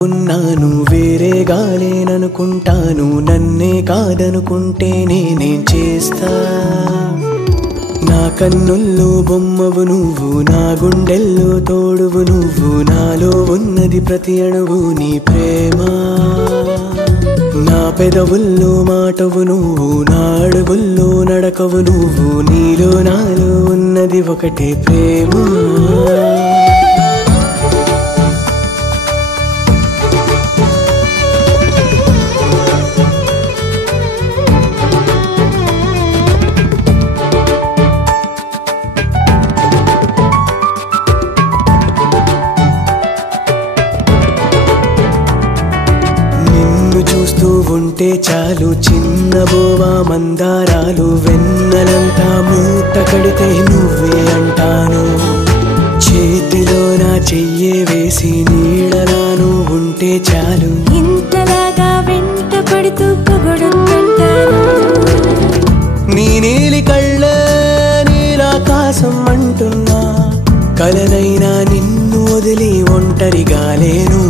ఉన్నాను వేరేగా లేననుకుంటాను నన్నే కాదనుకుంటే నేనేం చేస్తా నా కన్నుల్లో బొమ్మవు నువ్వు నా గుండెల్లో తోడువు నువ్వు నాలో ఉన్నది ప్రతి అణువు నీ ప్రేమ నా పెదవుల్లో మాటవు నువ్వు నా అడుగుల్లో నడకవు నువ్వు నీలో నాలో ఉన్నది ఒకటే ప్రేమ చూస్తూ ఉంటే చాలు చిన్న బోవా మందారాలు వెన్నెలంతా మూట కడితే నువ్వే అంటాను చేతిలో నా చెయ్యే వేసి నీడలాను ఉంటే చాలు ఇంతలాగా వెంట పడుతూ పొగడుతుంటాను నీ నీలి కళ్ళే నీలాకాశం అంటున్నా కలనైనా నిన్ను వదిలి ఒంటరిగా లేను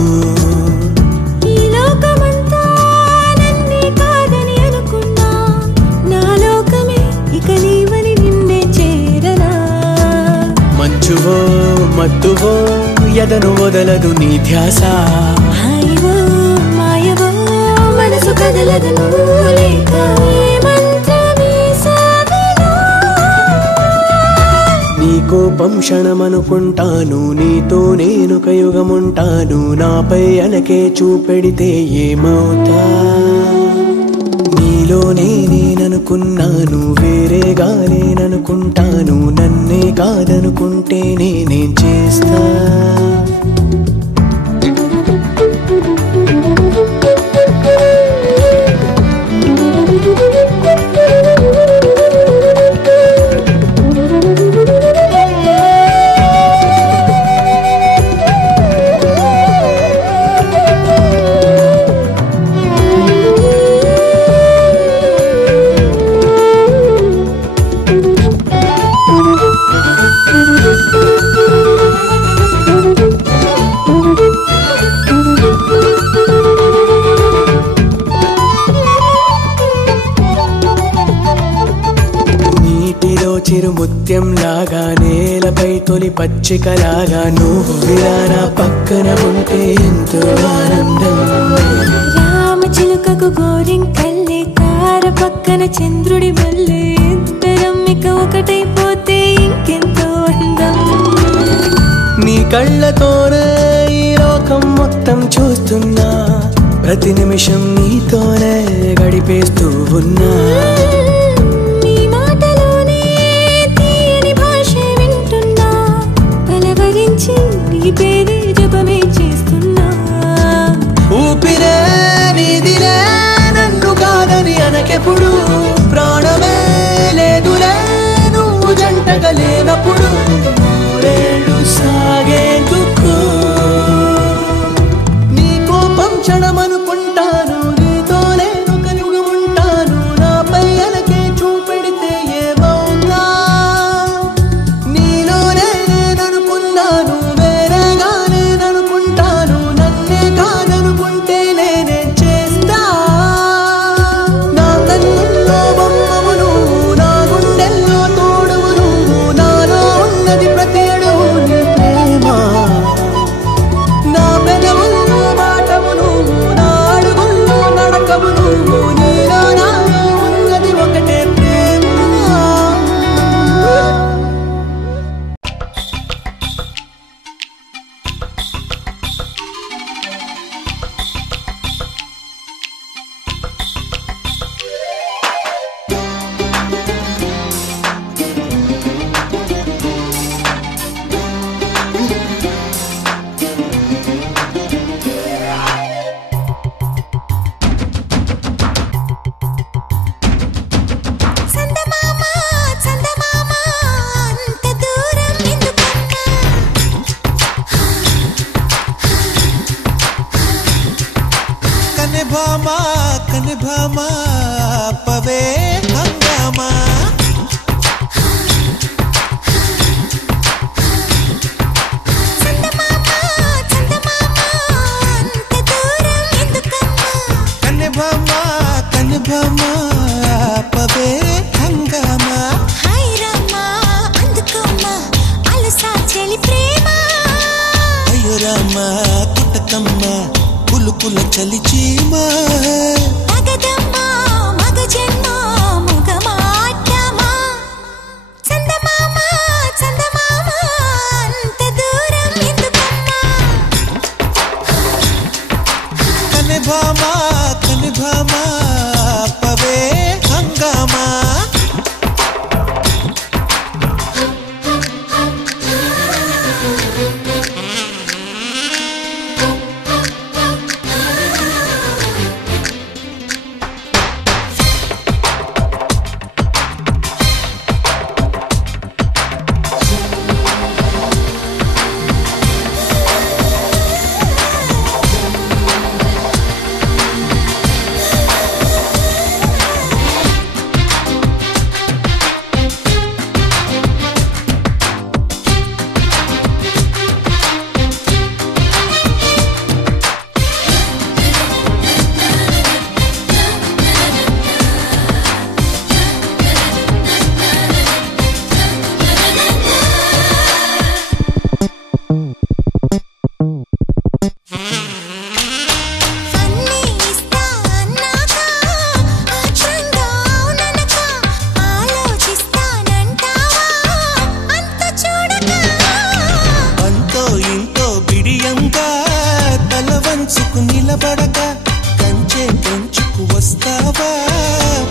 మంచువో మత్తువో ఎదను వదలదు నీ ధ్యాస హాయివో మాయవో మనసు కదలదు నువ్వు లేక నీ కోపం క్షణమనుకుంటాను నీతో నేను కయుగముంటాను నాపై అలకే చూపెడితే ఏమవుతా నీలోనే నేననుకున్నాను వేరేగా లేననుకుంటాను నన్నే కాదనుకుంటే నేనేం చేస్తా చిరుముత్యం లాగా నేలపై తొలి పచ్చికలాగా నువ్వు విరానా పక్కన ఉంటే ఎంతో ఆనందం రామచిలుకకు గోరింకల్లే తార పక్కన చంద్రుడి వల్లే ఇద్దరం ఇక ఒకటైపోతే ఇంకెంతో అందం నీ కళ్ళతోనే ఈ లోకం మొత్తం చూస్తున్నా ప్రతి నిమిషం నీతోనే గడిపేస్తూ ఉన్నా ఊపిరే నీదిలే నన్ను కాదని అనకెప్పుడు ప్రాణమే లేదులే నువ్వు జంటగా లేనప్పుడు రేళ్ళు సాగేందుకు నీ కోపం క్షణమనుకుంటాను నీతో నేను కలుగుంటాను నాపై అలకే చూపెడితే ఏమవునా నీలోనే నేననుకున్నాను కనిభామా పవే హంగామా చందమామ కనుభమా కనుభమా ఆపవే హంగామా హాయ్ రామా అందుకోమా అలసా చెలి ప్రేమ అయ్యో రామా కుటకమ్మా పులుకుల చలి చీమ మగదమ్మా మగ జన్మ ముగమాటమా చందమామ చందమామ అంత దూరం ఎందుకమ్మా కనుభమా కనుభమా ఆపవే హంగామా నిలబడక కంచె పెంచుకు వస్తావా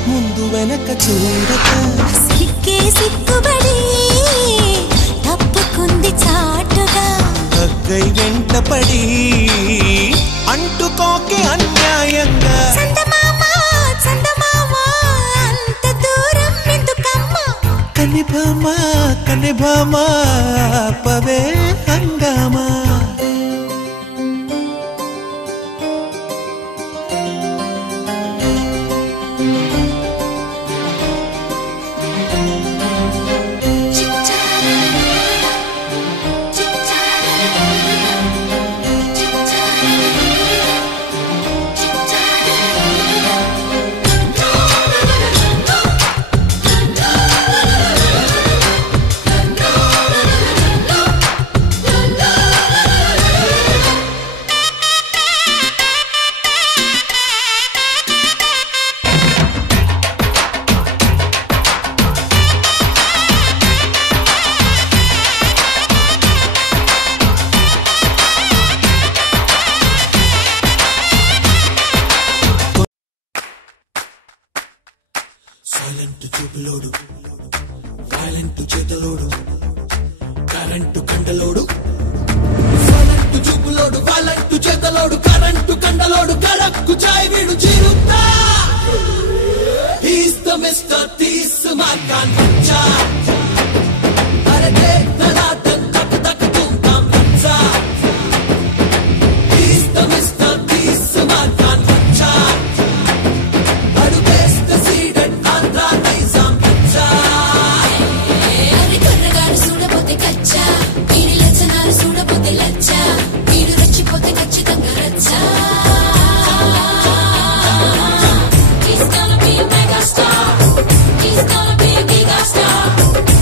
ముందు వెనక చూడక సిక్కే సిక్కుబడి తప్పుకుంది చాటుగా కగ్గై వెంటపడి అంటుకోకే అన్యాయంగా చందమామ చందమామ అంత దూరం ఎందుకమ్మా కనిభమా కనిభమా ఆపవే హంగామా సైలెంట్ చూపులోడు వైలెంట్ చేతలోడు కరెంటు కండలోడు సైలెంట్ చూపులోడు వైలెంట్ చేతలోడు కరెంటు కండలోడు కడక్కు చాయ్ వీడు చిరుతా హీస్ ద మిస్టర్ తీస్ మార్కాన్ బచ్చా అరే దేఖ్ దలాటన్ తక్ తక్ తుమ్ తామ్ బచ్చా హీస్ ద మిస్టర్ తీస్ మార్కాన్ బచ్చా He's gonna be a mega star. He's gonna be a giga star.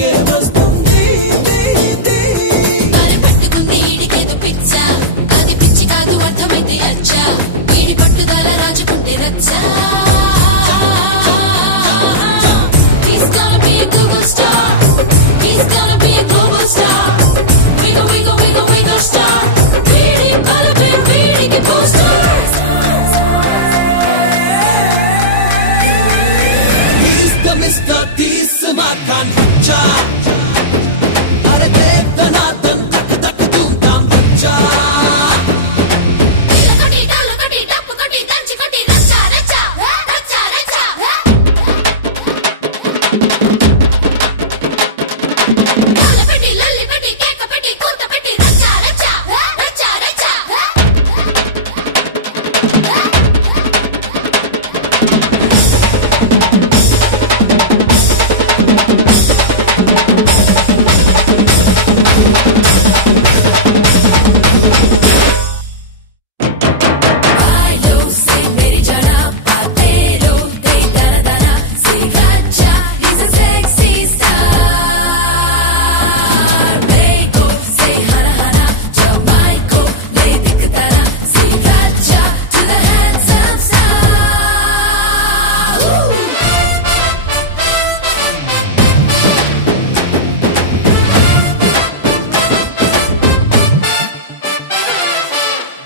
ఎక్కే వస్తుంది పట్టుకుంది ఈడికేదో పిచ్చ అది పిచ్చి కాదు అర్థమైతే అచ్చా ఈడి పట్టుదల రాజుకుంటే రచ్చా He's gonna be a Google star He's gonna be a global star Wiggle, wiggle, wiggle, wiggle star వీడి పలుపే వీడికి poster He's the Mr. Tismakan Racha Are Dev Dhanatan Tak Tak Doom Dam Racha కటి డాలు కటి డప్పు కటి దంచి కటి రచ్చా రచ్చా రచ్చా రచ్చా డాలు పెట్టి లల్లి పెట్టి కేక పెట్టి కూత పెట్టి రచ్చా రచ్చా రచ్చా రచ్చా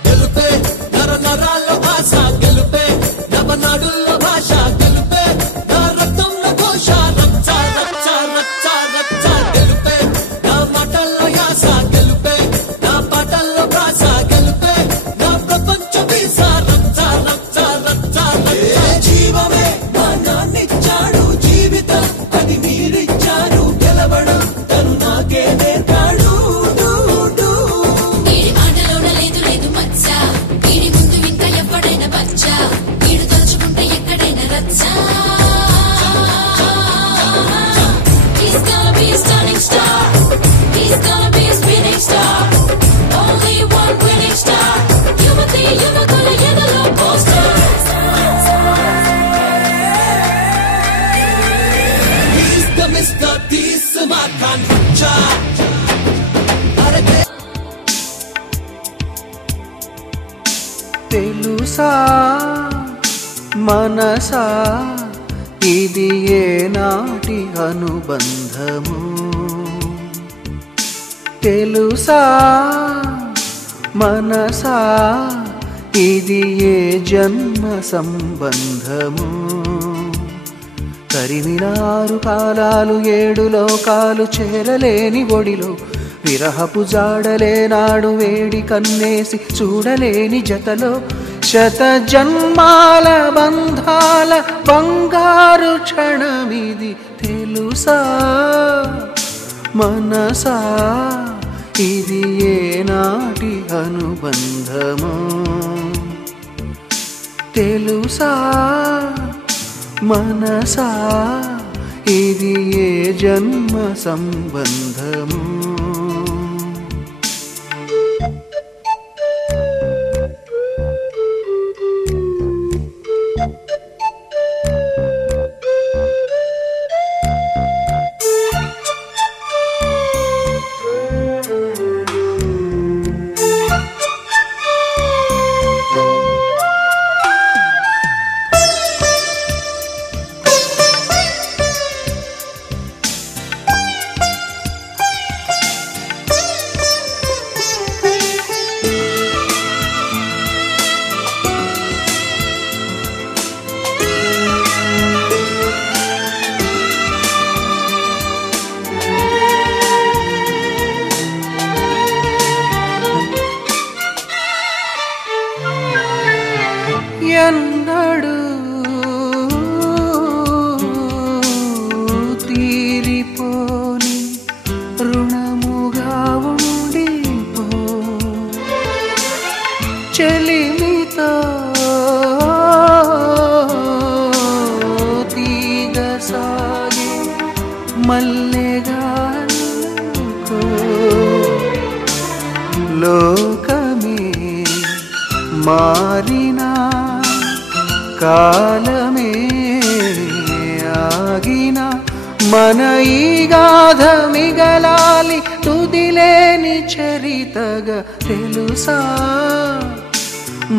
గెలుపే నర నరాల్లో భాష గెలుపే నవనాడుల్లో భాష గెలుపే నా రక్తంలో ఘోష రచ్చ రచ్చ రచ్చ రచ్చ గెలుపే నా మాటల్లో యాస గెలుపే నా పాటల్లో ప్రాస గెలుపే నా ప్రపంచ వీస రచ్చ రచ్చ రచ్చ రచ్చ జీవమే మా నాన్నిచ్చాడు జీవితం అది మీరిచ్చారు గెలవడం తను నాకే నేర్పాడు ఈడి మాటలోన లేదు లేదు మచ్చ ఈడి ముందు ఇంకా ఎప్పుడైనా బచ్చ ఈడు తలుచుకుంటే ఎక్కడైనా రచ్చ He's gonna be a stunning star He's gonna be a spinning star Only one winning star యువతి యువకుల ఎదలో poster He's the Mr. Tismakan Racha Are Dev తెలుసా మనసా ఇది ఏనాటి అనుబంధము తెలుసా మనసా ఇది ఏ జన్మ సంబంధము తరిమినారు కాలాలు ఏడు లోకాలు చేరలేని ఒడిలో విరహపు జాడలేనాడు వేడి కన్నేసి చూడలేని జతలో శత జన్మాల బంధాల బంగారు క్షణమిది తెలుసా మనసా ఇది ఏనాటి అనుబంధము తెలుసా మనసా ఇది ఏ జన్మ సంబంధము ఎన్నడు తీరిపోని రుణముగా ఉండిపో చెలిమితో తీగ సాగి మల్లెగా లోకమే మారినా కాలమే ఆగిన మన ఈ గాథ మిగలాలి తుదిలేని చరితగా తెలుసా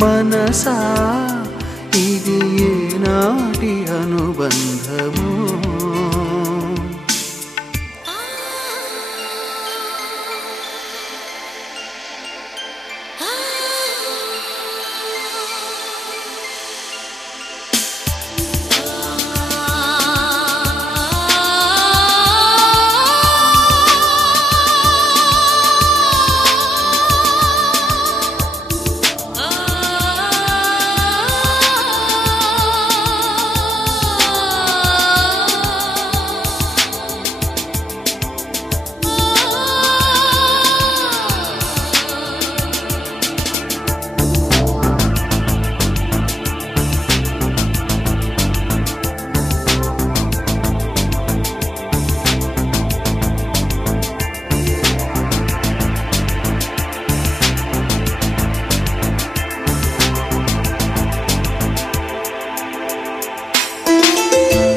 మనసా ఇది ఏనాటి అనుబంధము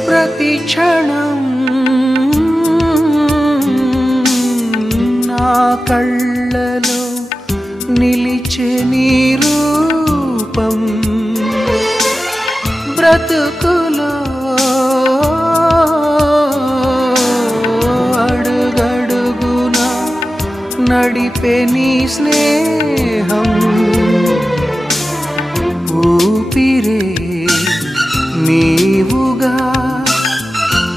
ప్రతి క్షణం నా కళ్ళలో నిలిచే నీ రూపం బ్రతుకులో అడుగడుగున నడిపే నీ స్నేహం ఊపిరే నీవుగా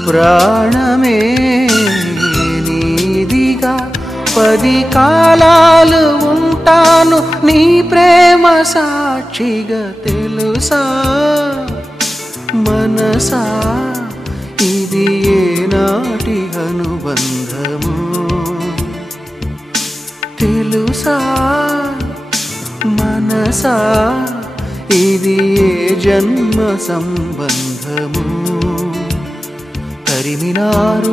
ప్రాణమే నీదిగా 10 కాలాలు ఉంటాను నీ ప్రేమ సాక్షిగా తెలుసా మనసా ఇది ఏనాటి అనుబంధము తెలుసా మనసా ఇది ఏ జన్మ సంబంధము తరిమినారు